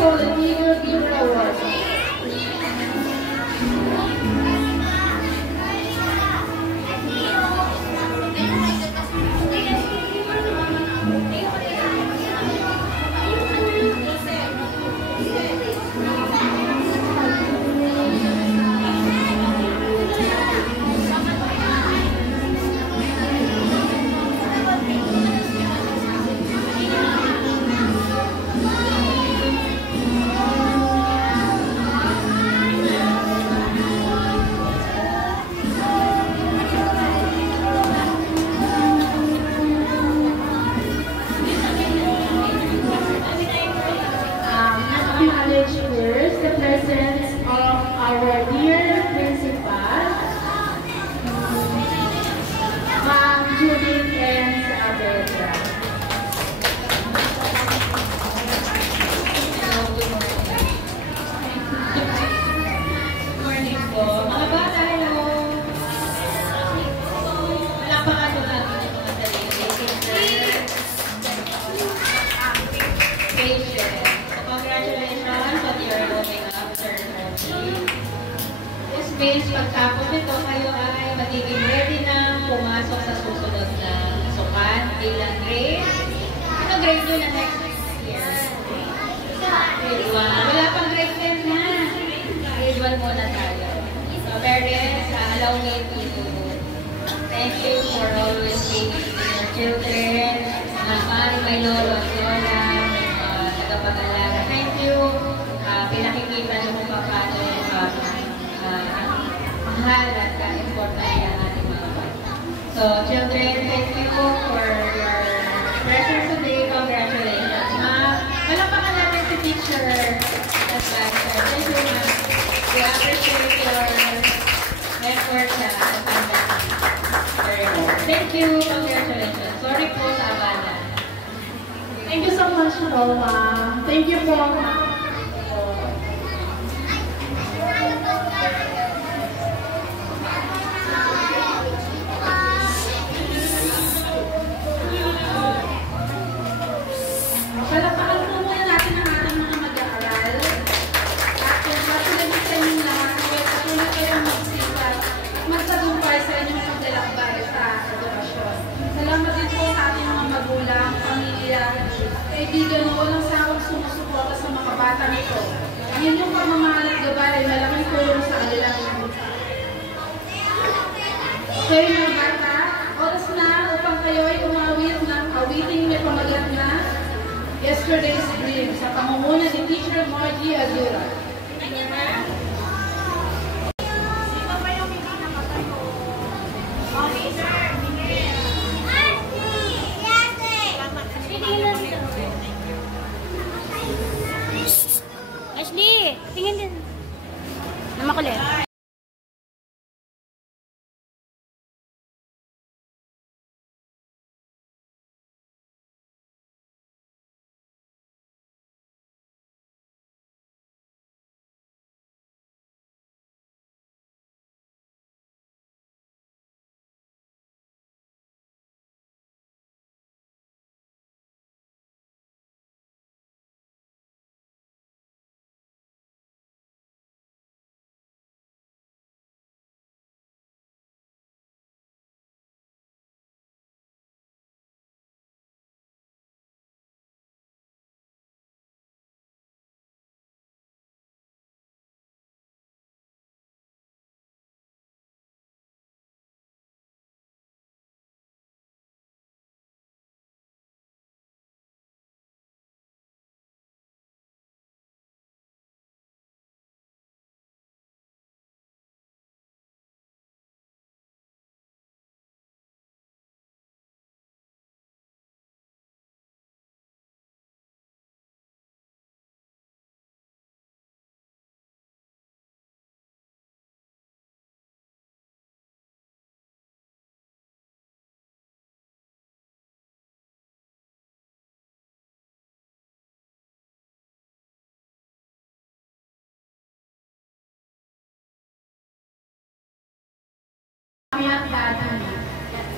for the Eagle Giver Award. First, the presence of our dear principal, Ma'am Judith and Saavedra. Good morning po. Mga bata, hello. Palakpakan po natin yung mga sarili. Patient. Congratulations on your moving up, Sir Reggie. This means pagtapos nito, kayo ay magiging ready na pumasok sa susunod na sukan bilang grade. Ano grade nyo na next year? Grade 1. Wala pang grade 10 na. Grade 1 muna tayo. So parents, allow me to thank you for always being your children. My lolo at lola, tagapag-alaga. Thank you. Pinakikita niyo kung paano mahal at ka-important yan ating mga bata. So, children, thank you po for your presence today. Congratulations, ma'am. Palakpakan natin si teacher at master. Thank you, ma'am. We appreciate your effort at attendance very much. Thank you. Congratulations. Sorry po sa abala. Thank you so much, Roma. Thank you po. Palakpakan po muna natin ang ating mga mag-aaral. At congratulations sa inyong lahat. Patuloy kayong magsikat at magtagumpay sa inyong paglalakbay sa edukasyon. Salamat din po sa ating mga magulang, pamilya, kaibigan na walang sawang sumusuporta sa mga bata nito. Ang inyong pagmamahal at gabay ay malaking tulong sa kanilang buhay. Okay, mga bata, oras na upang kayo ay umawit ng awiting may pamagat na Yesterday's Dream sa pamumuno ni Teacher Margie Azura. Ashley, tingin din. Namakulit.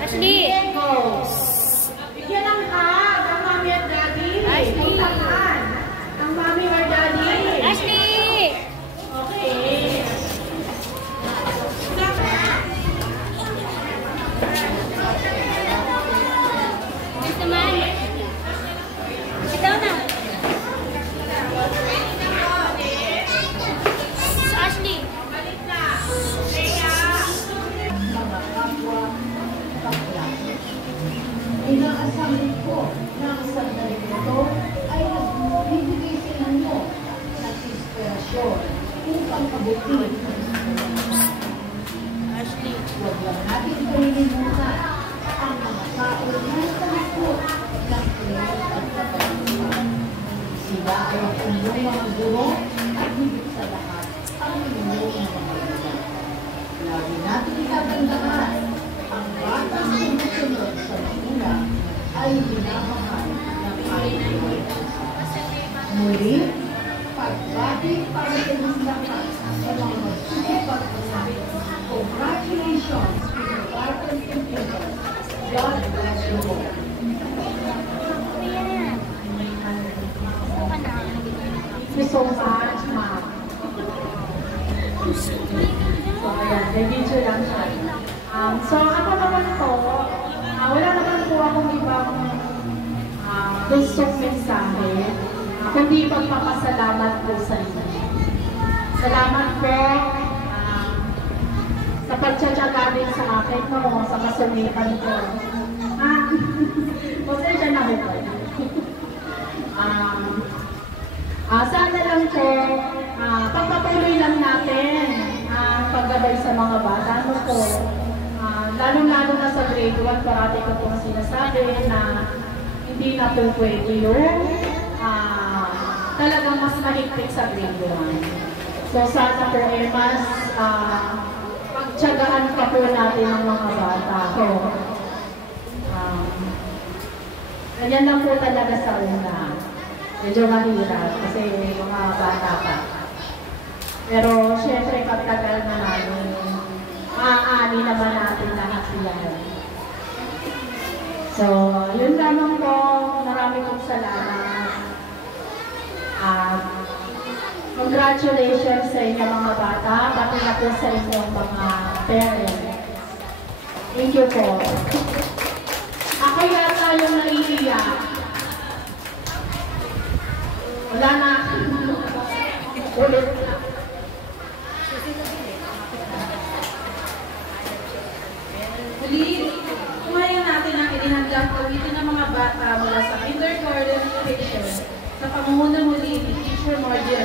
Ashley! Bigyan ng hug ang mami at daddy. Ang mommy or daddy guro at higit sa lahat ang inyong mga magulang. Lagi natin itatandaan, ang batang sumusunod sa magulang ay minamahal ng ating muli, pagbati para sa inyong lahat sa mga magsisipag na congratulations to the Barton Computers. God bless you all. Thank you so much, ma'am. So, ayan, nag-video lang siya. So, ako naman po, wala naman po akong ibang gustong mensahe, kundi pagpapasalamat po sa inyo. Salamat po sa pagtsatsaga din sa akin mo, sa kasulitan ko. Pasensya na ho po. Sana lang po, pagpatuloy lang natin paggabay sa mga bata. Ano po, lalong-lalo na sa grade 1, parati ko pong sinasabi na hindi na po pwede yung talagang mas mahigpit sa grade 1. So sana po mas pagtsagaan pa po natin ang mga bata. So, ganyan lang po talaga sa una. Medyo mahirap kasi mga bata pa. Pero syempre pagtagal na namin, maaani naman natin lahat sila. So, yun lamang po. Marami pong salamat. Congratulations sa inyong mga bata, pati na po sa inyong mga parents. Thank you po. Ako yata yung naiiyak. Wala na. Ulit na. Muli, kumayan natin ang inihandang kawitin ng mga bata mula sa kindergarten education sa pamumuno muli ni Teacher Margie